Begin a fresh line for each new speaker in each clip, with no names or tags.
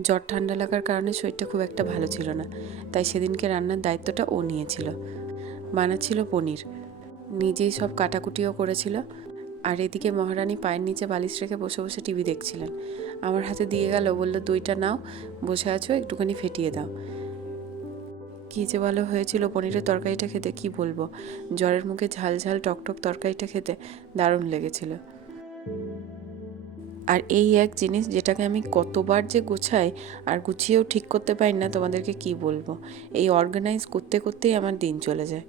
জ্বর ঠান্ডা লাগার কারণে শরীরটা খুব একটা ভালো ছিল না। তাই সেদিনকে রান্নার দায়িত্বটা ও নিয়েছিল। বানাচ্ছিল পনির। নিজেই সব কাটাকুটিও করেছিল। আর এদিকে মহারানী পায়ের নিচে বালিশ রেখে বসে বসে টিভি দেখছিলেন। আমার হাতে দিয়ে গেল, বলল, দইটা নাও, বসে আছো, একটুখানি ফেটিয়ে দাও। কী যে ভালো হয়েছিল পনিরের তরকারিটা খেতে, কি বলব? জ্বরের মুখে ঝাল ঝাল টকটক তরকারিটা খেতে দারুণ লেগেছিল। আর এই এক জিনিস যেটাকে আমি কতবার যে গুছাই আর গুছিয়েও ঠিক করতে পারি না, তোমাদেরকে কি বলব? এই অর্গানাইজ করতে করতেই আমার দিন চলে যায়।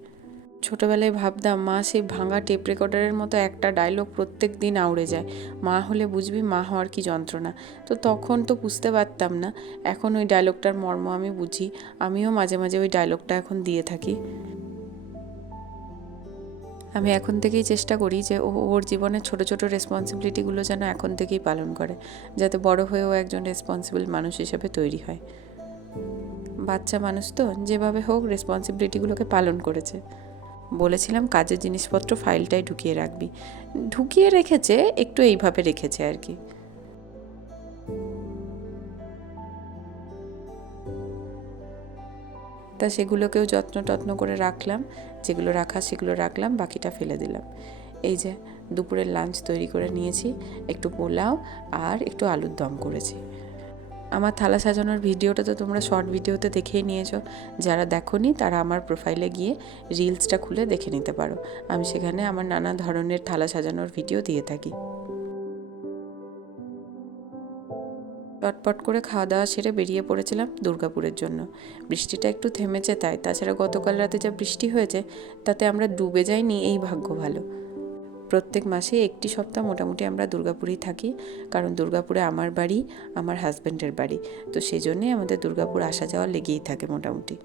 ছোটোবেলায় ভাবতাম, মা সেই ভাঙা টেপ রেকর্ডারের মতো একটা ডায়লগ প্রত্যেক দিন আউড়ে যায়। মা হলে বুঝবি মা হওয়ার কি যন্ত্রণা। তো তখন তো বুঝতে পারতাম না, এখন ওই ডায়লগটার মর্ম আমি বুঝি, আমিও মাঝে মাঝে ওই ডায়লগটা এখন দিয়ে থাকি। আমি এখন থেকেই চেষ্টা করি যে ওর জীবনে ছোট ছোট রেসপন্সিবিলিটিগুলো যেন এখন থেকেই পালন করে, যাতে বড় হয়েও একজন রেসপন্সিবল মানুষ হিসেবে তৈরি হয়। বাচ্চা মানুষ তো যেভাবে হোক রেসপন্সিবিলিটিগুলোকে পালন করেছে। বলেছিলাম কাজের জিনিসপত্র ফাইলটাই ঢুকিয়ে রাখবি। ঢুকিয়ে রেখেছে, একটু এইভাবে রেখেছে আর কি। তা সেগুলোকেও যত্ন টত্ন করে রাখলাম। যেগুলো রাখা সেগুলো রাখলাম, বাকিটা ফেলে দিলাম। এই যে, দুপুরের লাঞ্চ তৈরি করে নিয়েছি, একটু পোলাও আর একটু আলুর দম করেছি। আমার থালা সাজানোর ভিডিওটা তো তোমরা শর্ট ভিডিওতে দেখেই নিয়েছো। যারা দেখোনি, তারা আমার প্রোফাইলে গিয়ে রিলসটা খুলে দেখে নিতে পারো। আমি সেখানে আমার নানা ধরনের থালা সাজানোর ভিডিও দিয়ে থাকি। চটপট করে খাওয়া দাওয়া সেরে বেরিয়ে পড়েছিলাম দুর্গাপুরের জন্য। বৃষ্টিটা একটু থেমেছে তাই, তাছাড়া গতকাল রাতে যা বৃষ্টি হয়েছে তাতে আমরা ডুবে যাইনি, এই ভাগ্য ভালো। প্রত্যেক মাসে একটি সপ্তাহ মোটামুটি আমরা দুর্গাপুরেই থাকি, কারণ দুর্গাপুরে আমার বাড়ি, আমার হাজব্যান্ডের বাড়ি। তো সেই আমাদের দুর্গাপুর আসা যাওয়া লেগেই থাকে মোটামুটি।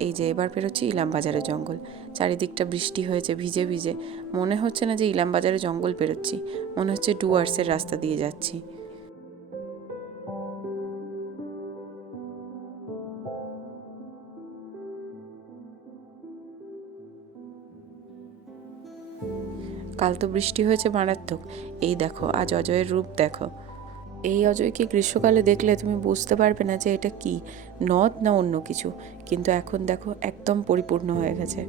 এই যে এবার পেরোচ্ছি ইলামবাজারের জঙ্গল। চারিদিকটা বৃষ্টি হয়েছে, ভিজে ভিজে। মনে হচ্ছে না যে ইলাম ইলামবাজারে জঙ্গল পেরোচ্ছি। মনে হচ্ছে ডুয়ার্সের রাস্তা দিয়ে যাচ্ছি। কাল তো বৃষ্টি হয়েছে মারাত্মক। এই দেখো, আজ অজয়ের রূপ দেখো। এই অজয়কে গ্রীষ্মকালে দেখলে তুমি বুঝতে পারবে না যে এটা কি? নদ না অন্য কিছু? কিন্তু এখন দেখো একদম পরিপূর্ণ হয়ে গেছে।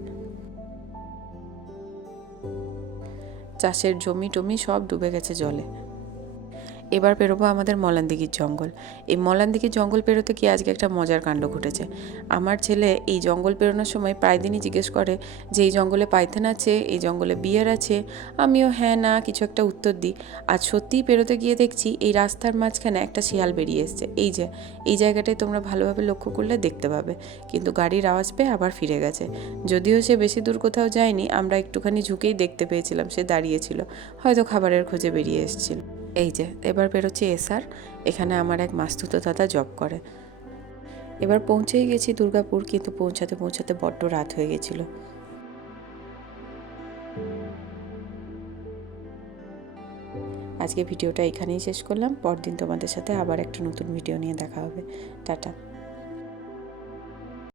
চাষের জমি টমি সব ডুবে গেছে জলে। এবার পেরোবো আমাদের মলানদিঘির জঙ্গল। এই মলানদিঘির জঙ্গল পেরোতে গিয়ে আজকে একটা মজার কাণ্ড ঘটেছে। আমার ছেলে এই জঙ্গল পেরোনোর সময় প্রায় দিনই জিজ্ঞেস করে যে, এই জঙ্গলে পাইথন আছে? এই জঙ্গলে বিয়ার আছে? আমিও হ্যাঁ না, কিছু একটা উত্তর দিই। আর সত্যিই পেরোতে গিয়ে দেখছি এই রাস্তার মাঝখানে একটা শিয়াল বেরিয়ে এসছে। এই যে, এই জায়গাটায় তোমরা ভালোভাবে লক্ষ্য করলে দেখতে পাবে। কিন্তু গাড়ির আওয়াজ পেয়ে আবার ফিরে গেছে। যদিও সে বেশি দূর কোথাও যায়নি, আমরা একটুখানি ঝুঁকেই দেখতে পেয়েছিলাম সে দাঁড়িয়েছিল হয়তো খাবারের খোঁজে বেরিয়ে এসেছিল। এই যে, এবার বেরোচ্ছি এসআর এখানে আমার এক মাস্তুতো দাদা জব করে। এবার পৌঁছেই গেছি দুর্গাপুর, কিন্তু পৌঁছাতে পৌঁছাতে বড্ড রাত হয়ে গেছিল। আজকে ভিডিওটা এখানেই শেষ করলাম। পরদিন তোমাদের সাথে আবার একটা নতুন ভিডিও নিয়ে দেখা হবে। টাটা।